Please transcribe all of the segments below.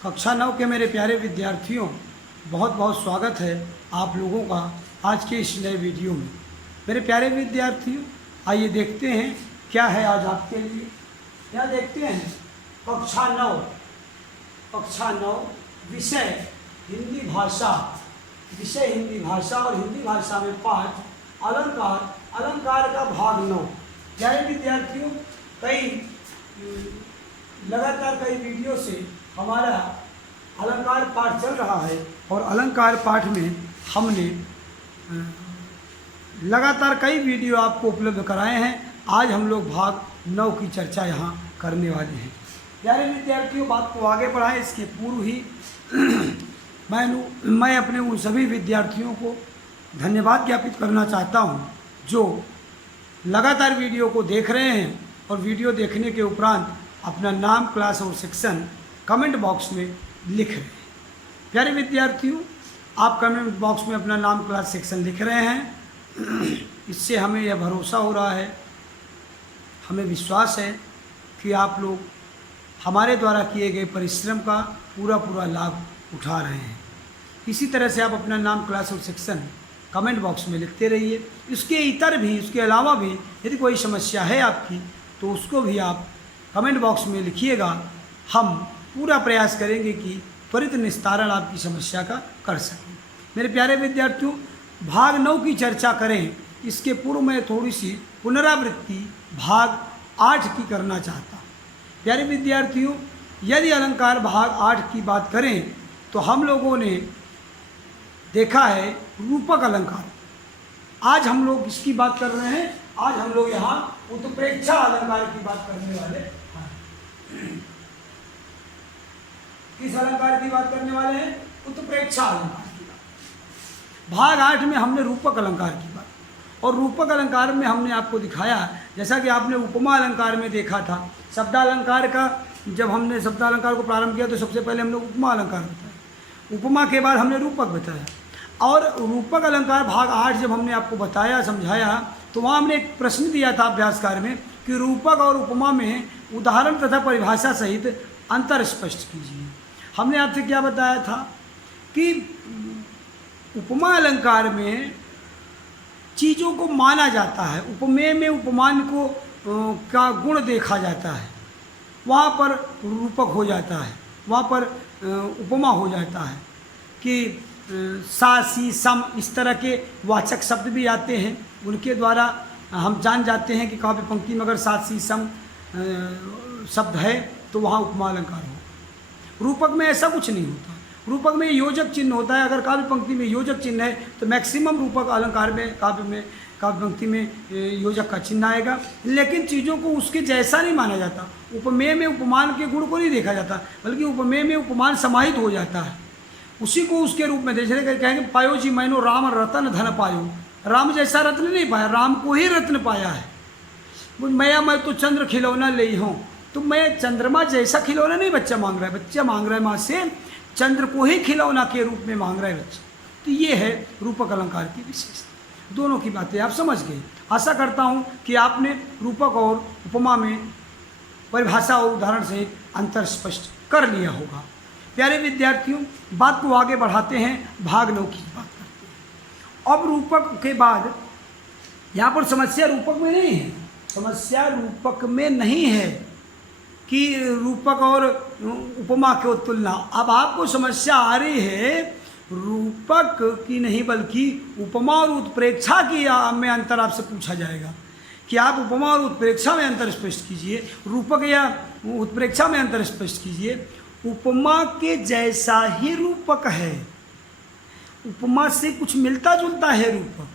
कक्षा 9 के मेरे प्यारे विद्यार्थियों, बहुत बहुत स्वागत है आप लोगों का आज के इस नए वीडियो में। मेरे प्यारे विद्यार्थियों, आइए देखते हैं क्या है आज आपके लिए। क्या देखते हैं? कक्षा 9 विषय हिंदी भाषा। विषय हिंदी भाषा और हिंदी भाषा में पाठ अलंकार का भाग 9। प्यारे विद्यार्थियों, लगातार कई वीडियो से हमारा अलंकार पाठ चल रहा है और अलंकार पाठ में हमने लगातार कई वीडियो आपको उपलब्ध कराए हैं। आज हम लोग भाग 9 की चर्चा यहाँ करने वाले हैं। प्यारे विद्यार्थियों, बात को आगे बढ़ाएं इसके पूर्व ही मैं अपने उन सभी विद्यार्थियों को धन्यवाद ज्ञापित करना चाहता हूँ जो लगातार वीडियो को देख रहे हैं और वीडियो देखने के उपरांत अपना नाम, क्लास और सेक्शन कमेंट बॉक्स में लिख रहे हैं। प्यारे विद्यार्थियों, आप कमेंट बॉक्स में अपना नाम, क्लास, सेक्शन लिख रहे हैं। इससे हमें यह भरोसा हो रहा है, हमें विश्वास है कि आप लोग हमारे द्वारा किए गए परिश्रम का पूरा लाभ उठा रहे हैं। इसी तरह से आप अपना नाम, क्लास और सेक्शन कमेंट बॉक्स में लिखते रहिए। उसके अलावा भी यदि कोई समस्या है आपकी तो उसको भी आप कमेंट बॉक्स में लिखिएगा। हम पूरा प्रयास करेंगे कि त्वरित निस्तारण आपकी समस्या का कर सकें। मेरे प्यारे विद्यार्थियों, भाग 9 की चर्चा करें इसके पूर्व मैं थोड़ी सी पुनरावृत्ति भाग 8 की करना चाहता हूँ। प्यारे विद्यार्थियों, यदि अलंकार भाग 8 की बात करें तो हम लोगों ने देखा है रूपक अलंकार। आज हम लोग इसकी बात कर रहे हैं। आज हम लोग यहाँ उत्प्रेक्षा अलंकार की बात करने वाले हैं। किस अलंकार की बात करने वाले हैं? उत्प्रेक्षा अलंकार की बात। भाग 8 में हमने रूपक अलंकार की बात, और रूपक अलंकार में हमने आपको दिखाया, जैसा कि आपने उपमा अलंकार में देखा था, शब्दालंकार का जब हमने शब्दालंकार को प्रारंभ किया तो सबसे पहले हमने उपमा अलंकार बताया, उपमा के बाद हमने रूपक बताया। और रूपक अलंकार भाग 8 जब हमने आपको बताया, समझाया, तो वहाँ हमने एक प्रश्न दिया था अभ्यास कार्य में कि रूपक और उपमा में उदाहरण तथा परिभाषा सहित अंतर स्पष्ट कीजिए। हमने आपसे क्या बताया था कि उपमा अलंकार में चीज़ों को माना जाता है, उपमेय में उपमान को का गुण देखा जाता है, वहाँ पर रूपक हो जाता है, वहाँ पर उपमा हो जाता है कि सा, सी, सम, इस तरह के वाचक शब्द भी आते हैं। उनके द्वारा हम जान जाते हैं कि काव्य पंक्ति में अगर सा, सी, सम शब्द है तो वहाँ उपमा अलंकार हो। रूपक में ऐसा कुछ नहीं होता। रूपक में योजक चिन्ह होता है। अगर काव्य पंक्ति में योजक चिन्ह है तो मैक्सिमम रूपक अलंकार में काव्य पंक्ति में योजक का चिन्ह आएगा। लेकिन चीज़ों को उसके जैसा नहीं माना जाता। उपमेय में उपमान के गुण को नहीं देखा जाता, बल्कि उपमेय में उपमान समाहित हो जाता है, उसी को उसके रूप में जैसे कहेंगे पायो जी मैनो राम रतन धन पायो। राम जैसा रत्न नहीं पाया, राम को ही रत्न पाया है। मैं तो चंद्र खिलौना ले हूँ, तो मैं चंद्रमा जैसा खिलौना नहीं बच्चा मांग रहा है, बच्चा मांग रहा है माँ से चंद्र को ही खिलौना के रूप में मांग रहा है बच्चा। तो ये है रूपक अलंकार की विशेषता। दोनों की बातें आप समझ गए। आशा करता हूँ कि आपने रूपक और उपमा में परिभाषा और उदाहरण से अंतर स्पष्ट कर लिया होगा। प्यारे विद्यार्थियों, बात को आगे बढ़ाते हैं, भाग 9 की बात करते हैं। अब रूपक के बाद यहाँ पर समस्या रूपक में नहीं है, समस्या रूपक में नहीं है कि रूपक और उपमा की तुलना। अब आपको समस्या आ रही है रूपक की नहीं, बल्कि उपमा और उत्प्रेक्षा की में अंतर आपसे पूछा जाएगा कि आप उपमा और उत्प्रेक्षा में अंतर स्पष्ट कीजिए, रूपक या उत्प्रेक्षा में अंतर स्पष्ट कीजिए। उपमा के जैसा ही रूपक है, उपमा से कुछ मिलता जुलता है रूपक।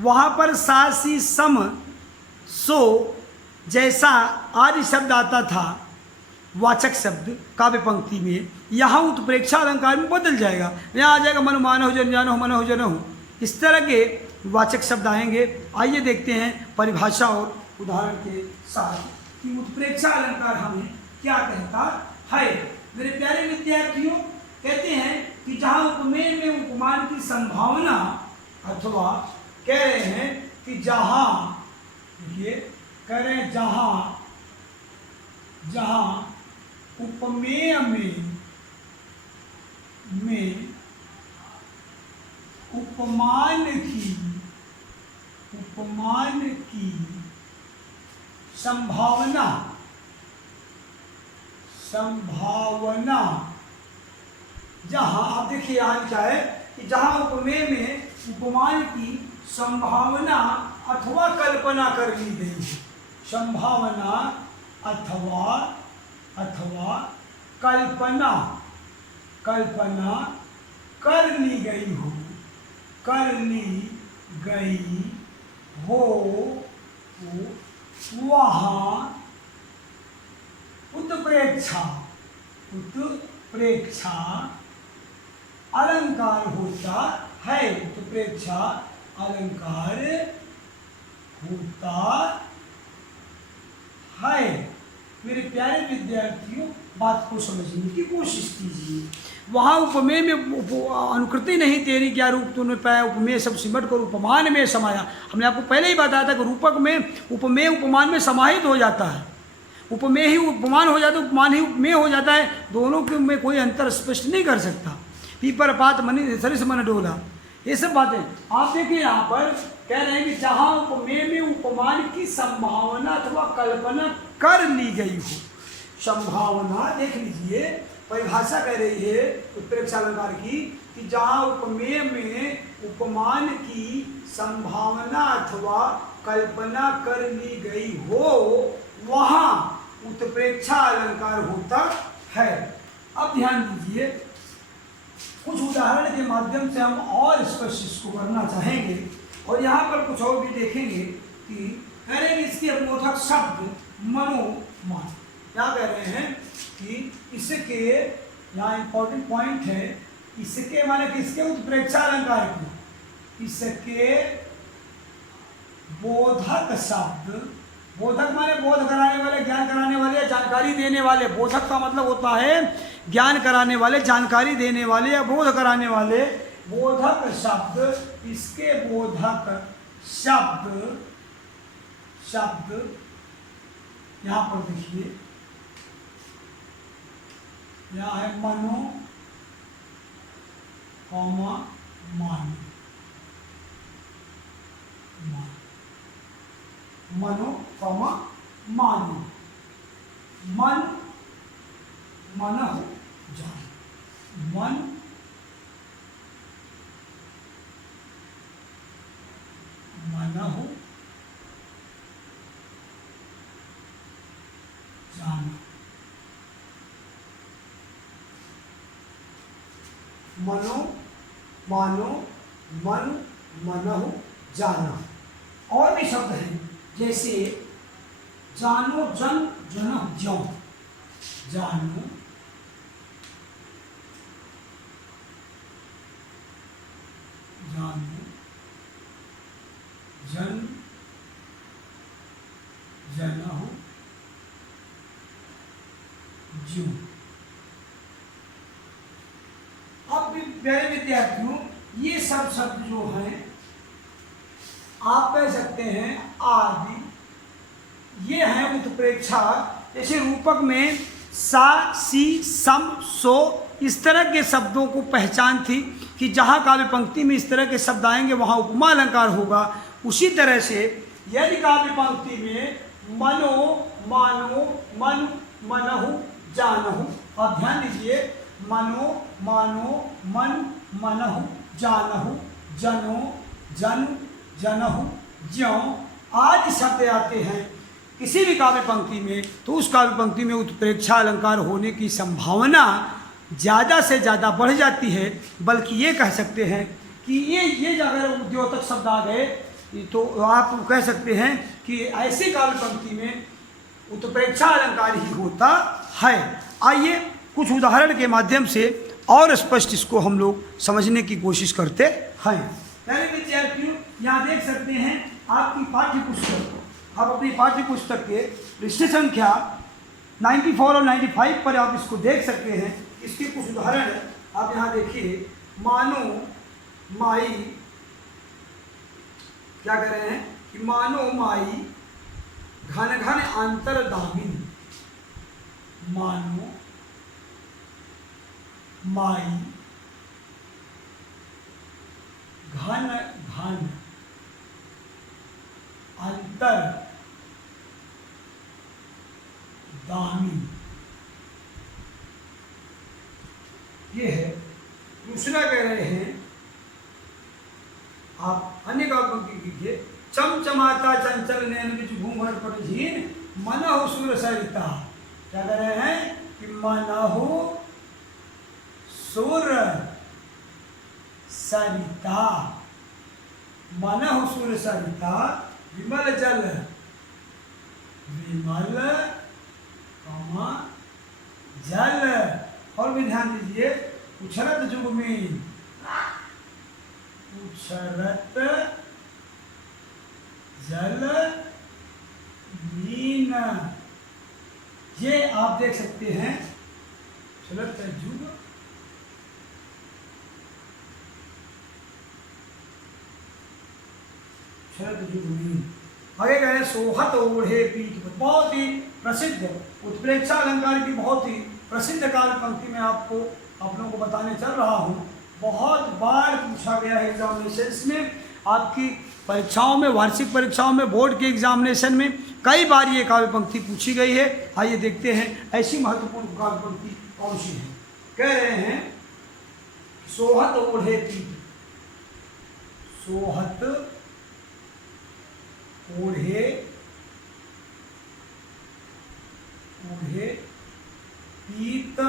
वहाँ पर सा, सी, सम, सो जैसा आदि शब्द आता था वाचक शब्द काव्य पंक्ति में, यहाँ उत्प्रेक्षा अलंकार में बदल जाएगा। यहाँ आ जाएगा मनु मानहु जन जानो मनो जनहु, इस तरह के वाचक शब्द आएंगे। आइए देखते हैं परिभाषा और उदाहरण के साथ कि उत्प्रेक्षा अलंकार हमें क्या कहता है। मेरे प्यारे विद्यार्थियों, कहते हैं कि जहाँ उपमेय में उपमान की संभावना, अथवा कह रहे हैं कि जहाँ, देखिए कह रहे हैं जहाँ उपमेय में में उपमान की संभावना जहां आप देखिए यहाँ क्या है कि जहां उपमेय में उपमान की संभावना अथवा कल्पना कर ली गई है, संभावना अथवा कल्पना कर ली गई हो वहाँ उत्प्रेक्षा अलंकार होता है। उत्प्रेक्षा अलंकार होता है। मेरे प्यारे विद्यार्थियों, बात को समझने की कोशिश कीजिए। वहाँ उपमेय में अनुकृति नहीं तेरी क्या रूप तूने पाया, उपमेय सब सिमट कर उपमान में समाया। हमने आपको पहले ही बताया था कि रूपक में उपमेय उपमान में समाहित हो जाता है, उपमेय ही उपमान हो जाता है, उपमान ही उपमेय हो जाता है। दोनों के में कोई अंतर स्पष्ट नहीं कर सकता। पीपर पात मनी सरिस मन डोला, ये सब बातें आप देखिए। यहाँ पर कह रहे हैं कि जहाँ उपमेय में उपमान की संभावना अथवा कल्पना कर ली गई हो। संभावना देख लीजिए, परिभाषा कह रही है उत्प्रेक्षा अलंकार की कि जहाँ उपमेय में उपमान की संभावना अथवा कल्पना कर ली गई हो वहाँ उत्प्रेक्षा अलंकार होता है। अब ध्यान दीजिए, कुछ उदाहरण के माध्यम से हम और स्पष्ट इसको करना चाहेंगे और यहाँ पर कुछ और भी देखेंगे कि कह रहे हैं इसके बोधक शब्द मनोमान। क्या कह रहे हैं कि इसके, यहाँ इंपॉर्टेंट पॉइंट है, इसके माने किसके, उत्प्रेक्षा अलंकार की, इसके बोधक शब्द, बोधक माने बोध कराने वाले, ज्ञान कराने वाले, जानकारी देने वाले। बोधक का मतलब होता है ज्ञान कराने वाले, जानकारी देने वाले या बोध कराने वाले। बोधक शब्द, इसके बोधक शब्द यहाँ पर देखिए, यहाँ है मनो कौमा मान, मनो कौमा मानो, मन मनहु जान, मन मनहु जान, मनो मानो मन मनहु जाना। और भी शब्द हैं जैसे जानो जन जनह ज्यों, जानो जन जनह ज्यों। अब प्यारे विद्यार्थियों, ये सब शब्द जो हैं आप कह सकते हैं आदि, ये हैं उत्प्रेक्षा। जैसे रूपक में सा सी सम सो इस तरह के शब्दों को पहचान थी कि जहाँ काव्य पंक्ति में इस तरह के शब्द आएंगे वहाँ उपमा अलंकार होगा। उसी तरह से यदि काव्य पंक्ति में मनो मानो मन मनहु जानहु, आप ध्यान दीजिए, मनो मानो मन मनहु जानहु, जनो जन जनहु ज्यों आदि शब्द आते हैं किसी भी काव्य पंक्ति में, तो उस काव्य पंक्ति में उत्प्रेक्षा अलंकार होने की संभावना ज़्यादा से ज़्यादा बढ़ जाती है। बल्कि ये कह सकते हैं कि ये अगर द्योतक शब्द आ गए तो आप कह सकते हैं कि ऐसे काव्य पंक्ति में उत्प्रेक्षा अलंकार ही होता है। आइए कुछ उदाहरण के माध्यम से और स्पष्ट इसको हम लोग समझने की कोशिश करते हैं। पहले विद्यार्थियों, यहाँ देख सकते हैं आपकी पाठ्य पुस्तक, आप अपनी पाठ्य पुस्तक के पृष्ठ संख्या 94 और 95 पर आप इसको देख सकते हैं। इसके कुछ उदाहरण है, आप यहाँ देखिए। मानो माई, क्या कह रहे हैं कि मानो माई घन घन अंतर दामिनी, मानो माई घन घन अंतर दामी, ये है। दूसरा कह रहे हैं, आप अन्य का पंक्ति कीजिए। चमचमाता चंचल नैन बिच घूंघट पट झीन, मनहु सुर सरिता। क्या कह रहे हैं कि मनहु सुर सरिता, मनहु सुर सरिता, विमल जल, विमल जल। और भी ध्यान दीजिए, उछरत जुगमी, उछरत जल मीन। ये आप देख सकते हैं, उछरत जुग, उछरत जुग मीन। आगे कह रहे सोहत ओढ़े पीठ पर, बहुत ही प्रसिद्ध उत्प्रेक्षा अलंकार की बहुत ही प्रसिद्ध काव्य पंक्ति में आपको अपनों को बताने चल रहा हूँ। बहुत बार पूछा गया है एग्जामिनेशन में, आपकी परीक्षाओं में, वार्षिक परीक्षाओं में, बोर्ड के एग्जामिनेशन में कई बार ये काव्य पंक्ति पूछी गई है। आइए देखते हैं ऐसी महत्वपूर्ण काव्य पंक्ति कौन सी है। कह रहे हैं सोहत ओढ़े पीठ, सोहत ओढ़े ओढ़े पीत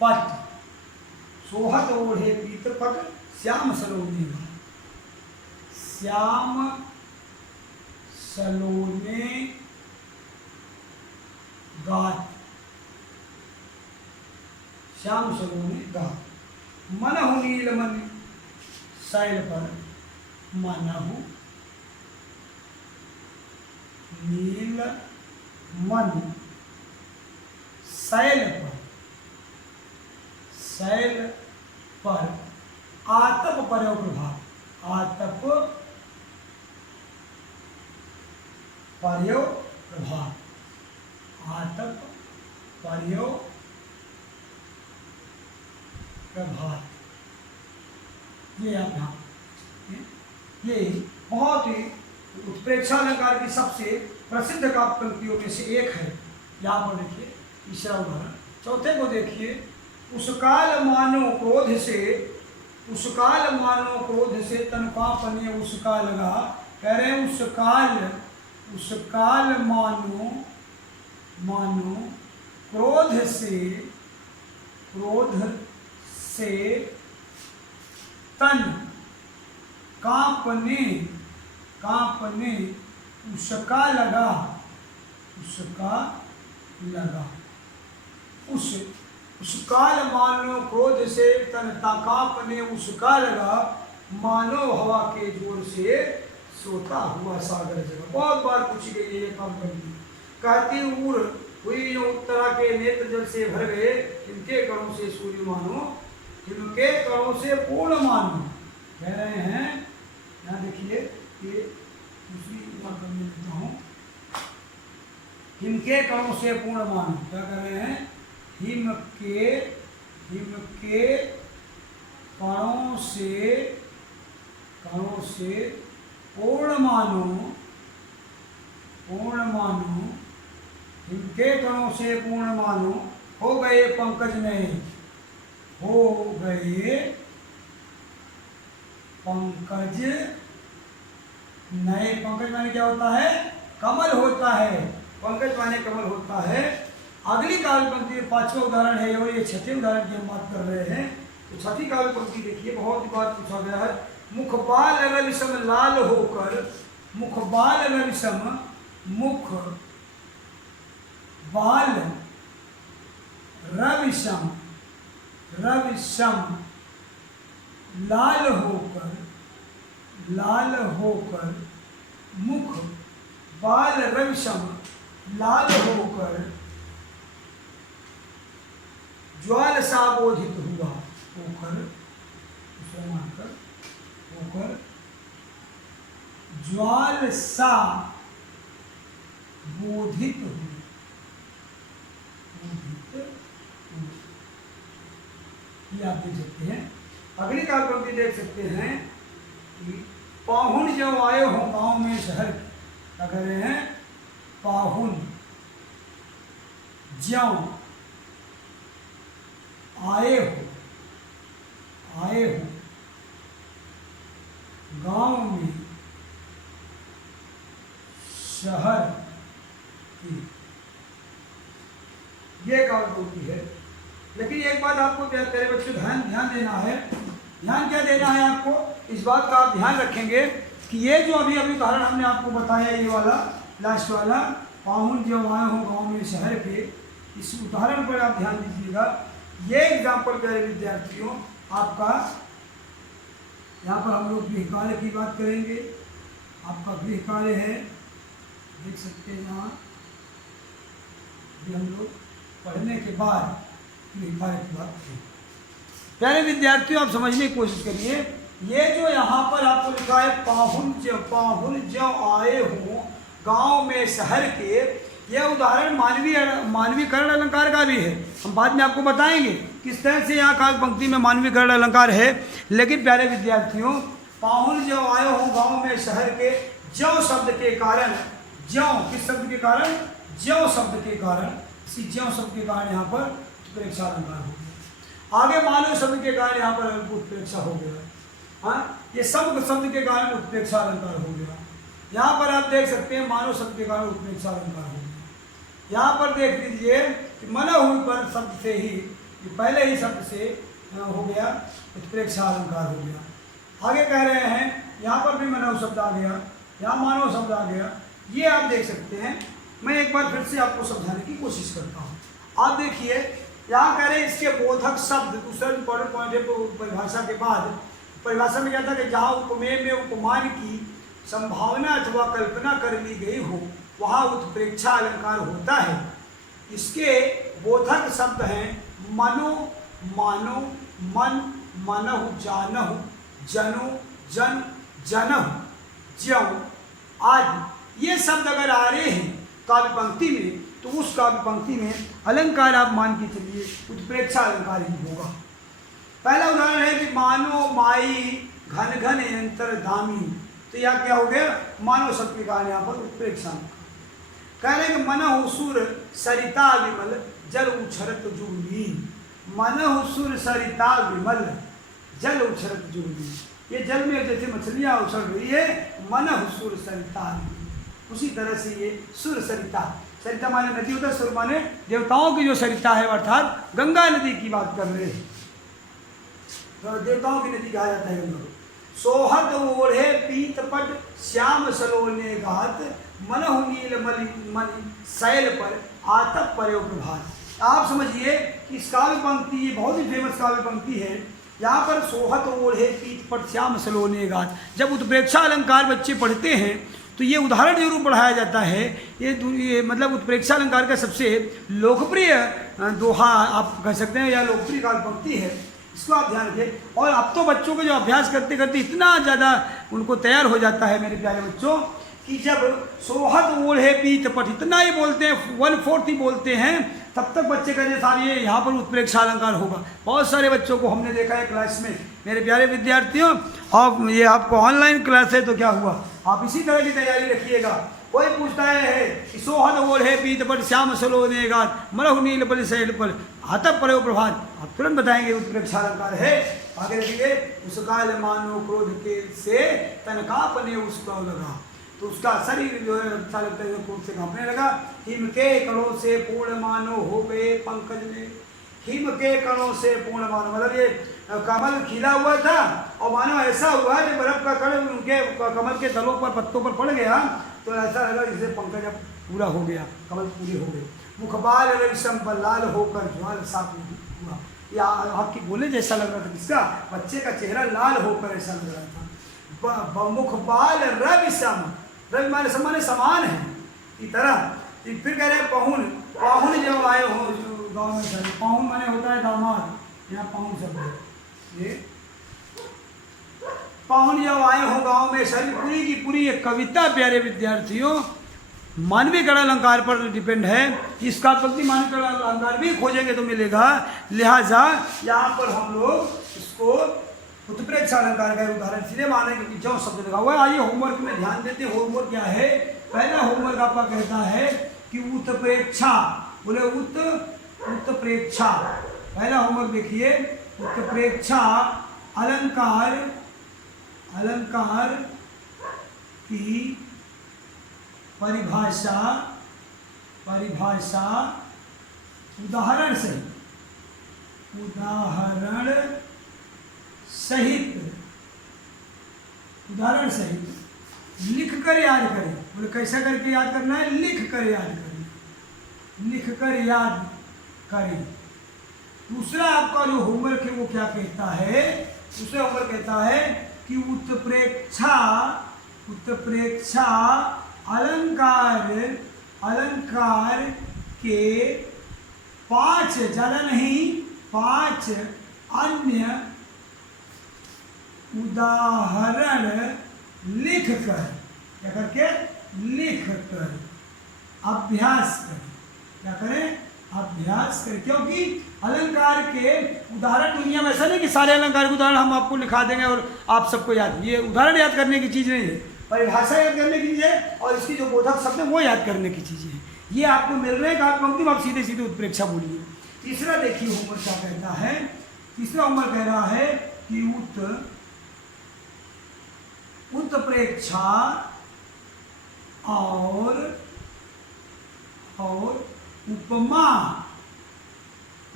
पट, सोहत ओढ़े पीत पट, श्याम सलोने गा, श्याम सलोने गात, श्याम सलोने गात। मनहु नीलमणि शैल पर, मनहु नील मन शैल पर, शैल पर, आतप पर्यो प्रभाव, आतप पर्यो प्रभाव, आतप पर्यो प्रभाव। ये आप यहाँ, ये बहुत ही उत्प्रेक्षा अलंकार की सबसे प्रसिद्ध काव्य पंक्तियों में से एक है। यहाँ पर देखिए तीसरा उदाहरण। चौथे को देखिए, उस काल मानो क्रोध से, उस काल मानो क्रोध से तन कांपने उसका लगा। कह रहे हैं उस काल मानो क्रोध से तन कांपने उसका लगा, उस काल मानो क्रोध से तन कांपने उसका लगा, मानो हवा के जोर से सोता हुआ सागर जगा। बहुत बार पूछी गई है ये काव्य पंक्ति। कहती उर हुई जो उत्तरा के नेत्र जल से भर गए, इनके कणों से सूर्य मानो, इनके कणों से पूर्ण मानो। कह रहे हैं, यहाँ देखिए ये दूसरी बात मैं लिखता हूँ, हिम के कणों से पूर्ण मानो। क्या कर रहे हैं, हिम के कणों से पूर्ण मानो, हिम के कणों से पूर्ण मानो, हो गए पंकज नए, हो गए पंकज नए। पंकज माने क्या होता है, कमल होता है, पंकज माने कमल होता है। अगली काव्य पंक्ति पांचवा उदाहरण है और ये छठे उदाहरण की हम बात कर रहे हैं। तो छठी काव्य पंक्ति देखिए, बहुत बार पूछा गया है। मुखबाल रविशम लाल होकर, मुखबाल रविशम, मुख बाल रविशम, लाल होकर, मुख बाल रविशम लाल होकर, ज्वाल सा बोधित हुआ, होकर ज्वाल सा बोधित हुआ, ये आप देख सकते हैं। अगली काव्य पंक्ति देख सकते हैं, कि पाहुन जो आए हो गांव में शहर के, क्या कह रहे हैं, पाहुन जो आए हो गांव में शहर की, ये कहावत होती है। लेकिन एक बात आपको तेरे बच्चों ध्यान देना है। ध्यान क्या देना है आपको, इस बात का आप ध्यान रखेंगे कि ये जो अभी उदाहरण हमने आपको बताया, ये वाला लास्ट वाला, पाहुन जो आए हो गांव में शहर के, इस उदाहरण पर आप ध्यान दीजिएगा। ये एग्जाम्पल प्यारे विद्यार्थियों आपका, यहाँ पर हम लोग गृह कार्य की बात करेंगे। आपका गृह कार्य है, देख सकते हैं यहाँ, हम लोग पढ़ने के बाद गृह कार्य की बात करेंगे। प्यारे विद्यार्थियों आप समझने की कोशिश करिए, ये जो यहाँ पर आपको लिखा है पाहुन जो आए हो गांव में शहर के, यह उदाहरण मानवीकरण अलंकार का भी है। हम बाद में आपको बताएंगे किस तरह से यहाँ का पंक्ति में मानवीकरण अलंकार है। लेकिन प्यारे विद्यार्थियों, पाहुन जो आए हो गांव में शहर के, जो शब्द के कारण, जो किस शब्द के कारण, जो शब्द के कारण, इसी जो शब्द के कारण यहाँ पर उत्प्रेक्षा अलंकार हो गया। आगे मानव शब्द के कारण यहाँ पर उत्प्रेक्षा हो गया। हाँ, ये शब्द के कारण उत्प्रेक्षा अलंकार हो गया। यहाँ पर आप देख सकते हैं मानव शब्द के कारण उत्प्रेक्षा अलंकार हो गया। यहाँ पर देख लीजिए कि मना हुई पर शब्द से ही, पहले ही शब्द से हो गया उत्प्रेक्षा अलंकार हो गया। आगे कह रहे हैं यहाँ पर भी मानव शब्द आ गया, यहाँ मानव शब्द आ गया। ये आप देख सकते हैं। मैं एक बार फिर से आपको समझाने की कोशिश करता हूँ। आप देखिए यहाँ कह रहे हैं इसके बोधक शब्द, दूसरा इंपॉर्टेंट पॉइंट है परिभाषा के बाद। परिभाषा में क्या था कि जहाँ उपमेय में उपमान की संभावना अथवा कल्पना कर ली गई हो वहाँ उत्प्रेक्षा अलंकार होता है। इसके बोधक शब्द हैं मनो, मानो, मन, मनहु, जानहु, जनो, जन, जनहु, ज्यों आदि। ये शब्द अगर आ रहे हैं काव्य पंक्ति में, तो उस काव्य पंक्ति में अलंकार आप मान के चलिए उत्प्रेक्षा अलंकार ही होगा। पहला उदाहरण है कि मानो माई घन घन यंत्र दामी, तो यह क्या हो गया, मानव शब्द के कारण यहाँ पर उत्प्रेक्षा। कह रहे हैं कि मनहु सुर सरिता विमल जल उछरत जुगनी, मनहु सुर सरिता विमल जल उछरत जुगनी। ये जल में जैसे मछलियाँ उछल रही है, मनहु सुर सरिता, उसी तरह से ये सुर सरिता, सरिता माने नदी होता है, सुर माने देवताओं की जो सरिता है, अर्थात गंगा नदी की बात कर रहे हैं। तो देवताओं की नदी कहा जाता है गंगा को। सोहद ओढ़े पीत पट श्याम सलोने गात, मनहु नील मणि शैल पर आतप पर्यो प्रभात। आप समझिए कि इस काव्य पंक्ति, ये बहुत ही फेमस काव्य पंक्ति है। यहाँ पर सोहत ओढ़े पीत पट श्याम सलोने गात, जब उत्प्रेक्षा अलंकार बच्चे पढ़ते हैं तो ये उदाहरण जरूर पढ़ाया जाता है। ये मतलब उत्प्रेक्षा अलंकार का सबसे लोकप्रिय दोहा आप कह सकते हैं, या लोकप्रिय काव्य पंक्ति है। इसको आप ध्यान रखें। और अब तो बच्चों को जो अभ्यास करते करते इतना ज़्यादा उनको तैयार हो जाता है मेरे प्यारे बच्चों, कि जब सोहद ओढ़े पीत पट इतना ही बोलते हैं, 1/4 ही बोलते हैं, तब तक बच्चे कहते हैं सारे ये यहाँ पर उत्प्रेक्षा अलंकार होगा। बहुत सारे बच्चों को हमने देखा है क्लास में मेरे प्यारे विद्यार्थियों। और ये आपको ऑनलाइन क्लास है तो क्या हुआ, आप इसी तरह की तैयारी रखिएगा। कोई पूछता है कि सोहद ओढ़े पीत पट श्याम सलोने गात, मनहु नील पल शैल पर आतप पर्यो प्रभात, आप तुरंत बताएंगे उत्प्रेक्षा अलंकार है। आगे देखिए, उस काल मानो क्रोध के से तनकापने उसको लगा, तो उसका शरीर जो है अच्छा लगता है, क्रोध से कांपने लगा। हिम के कणों से पूर्ण मानो हो गए पंकज में, हिम के कणों से पूर्ण मानो, मतलब ये कमल खिला हुआ था और मानो ऐसा हुआ कि बर्फ का कण उनके कमल के दलों पर, पत्तों पर पड़ गया, तो ऐसा लगा जैसे पंकज अब पूरा हो गया, कमल पूरे हो गए। मुखबाल रेशम पर लाल होकर ज्वाल साफ हुआ, या आपकी बोले जैसा लग रहा था, किसका, बच्चे का चेहरा लाल होकर ऐसा लग रहा था। मुखबाल रवि सम, रवि माने समाने समान है की तरह। फिर कह रहे हैं पाहुन, पाहुन जब आए हो गाँव में, सर पाहुन माने होता है दामाद, यहाँ पाहुन शब्द है। ये पाहुन जब आए हो गाँव में, सर पूरी की पूरी एक कविता प्यारे विद्यार्थियों मानवीकरण अलंकार पर डिपेंड है। इसका पंक्ति मानवीकरण अलंकार भी खोजेंगे तो मिलेगा। लिहाजा यहाँ पर हम लोग इसको उत्प्रेक्षा अलंकार का उदाहरण सीधे माने क्योंकि जो शब्द लगा हुआ है। आइए होमवर्क में ध्यान देते हैं। होमवर्क क्या है? पहला होमवर्क आपका कहता है कि उत्प्रेक्षा, बोले उत्प्रेक्षा। पहला होमवर्क देखिए, उत्प्रेक्षा अलंकार की परिभाषा उदाहरण सहित लिख कर याद करें। बोले कैसा करके याद करना है? लिख कर याद करें। दूसरा आपका जो होमवर्क है वो क्या कहता है? दूसरा होमवर्क कहता है कि उत्प्रेक्षा अलंकार के 5, ज़्यादा नहीं, 5 अन्य उदाहरण लिख कर अभ्यास करें। क्या करें? अभ्यास करें। क्योंकि अलंकार के उदाहरण दुनिया में ऐसा नहीं कि सारे अलंकार के उदाहरण हम आपको लिखा देंगे और आप सबको याद, ये उदाहरण याद करने की चीज़ नहीं है, परिभाषा याद करने की चीज़ है और इसकी जो बोधक शब्द है वो याद करने की चीज़ें हैं। ये आपको मिल रहे हैं। पंक्ति में आप सीधे सीधे उत्प्रेक्षा बोलिए। तीसरा देखिए होमवर्क क्या कहता है। तीसरा होमवर्क कह रहा है कि उत्प्रेक्षा और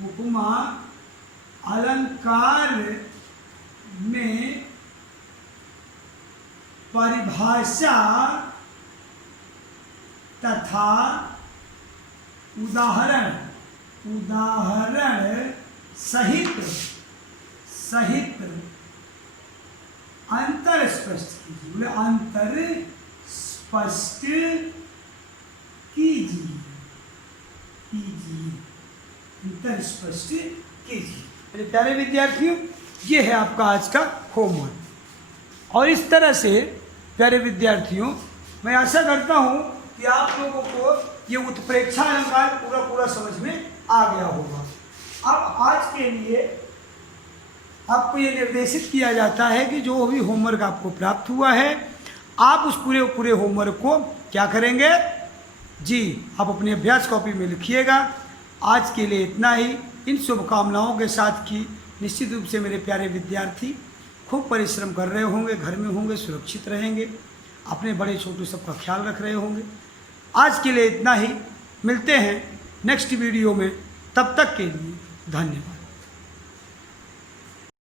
उपमा अलंकार में परिभाषा तथा उदाहरण सहित अंतर स्पष्ट कीजिए। बोले अंतर स्पष्ट कीजिए, अंतर स्पष्ट कीजिए। मेरे प्यारे विद्यार्थियों, ये है आपका आज का होमवर्क। और इस तरह से प्यारे विद्यार्थियों, मैं आशा करता हूँ कि आप लोगों को ये उत्प्रेक्षा अलंकार पूरा समझ में आ गया होगा। अब आज के लिए आपको ये निर्देशित किया जाता है कि जो भी होमवर्क आपको प्राप्त हुआ है, आप उस पूरे होमवर्क को क्या करेंगे जी, आप अपनी अभ्यास कॉपी में लिखिएगा। आज के लिए इतना ही। इन शुभकामनाओं के साथ कि निश्चित रूप से मेरे प्यारे विद्यार्थी खूब परिश्रम कर रहे होंगे, घर में होंगे, सुरक्षित रहेंगे, अपने बड़े छोटे सबका ख्याल रख रहे होंगे। आज के लिए इतना ही। मिलते हैं नेक्स्ट वीडियो में। तब तक के लिए धन्यवाद।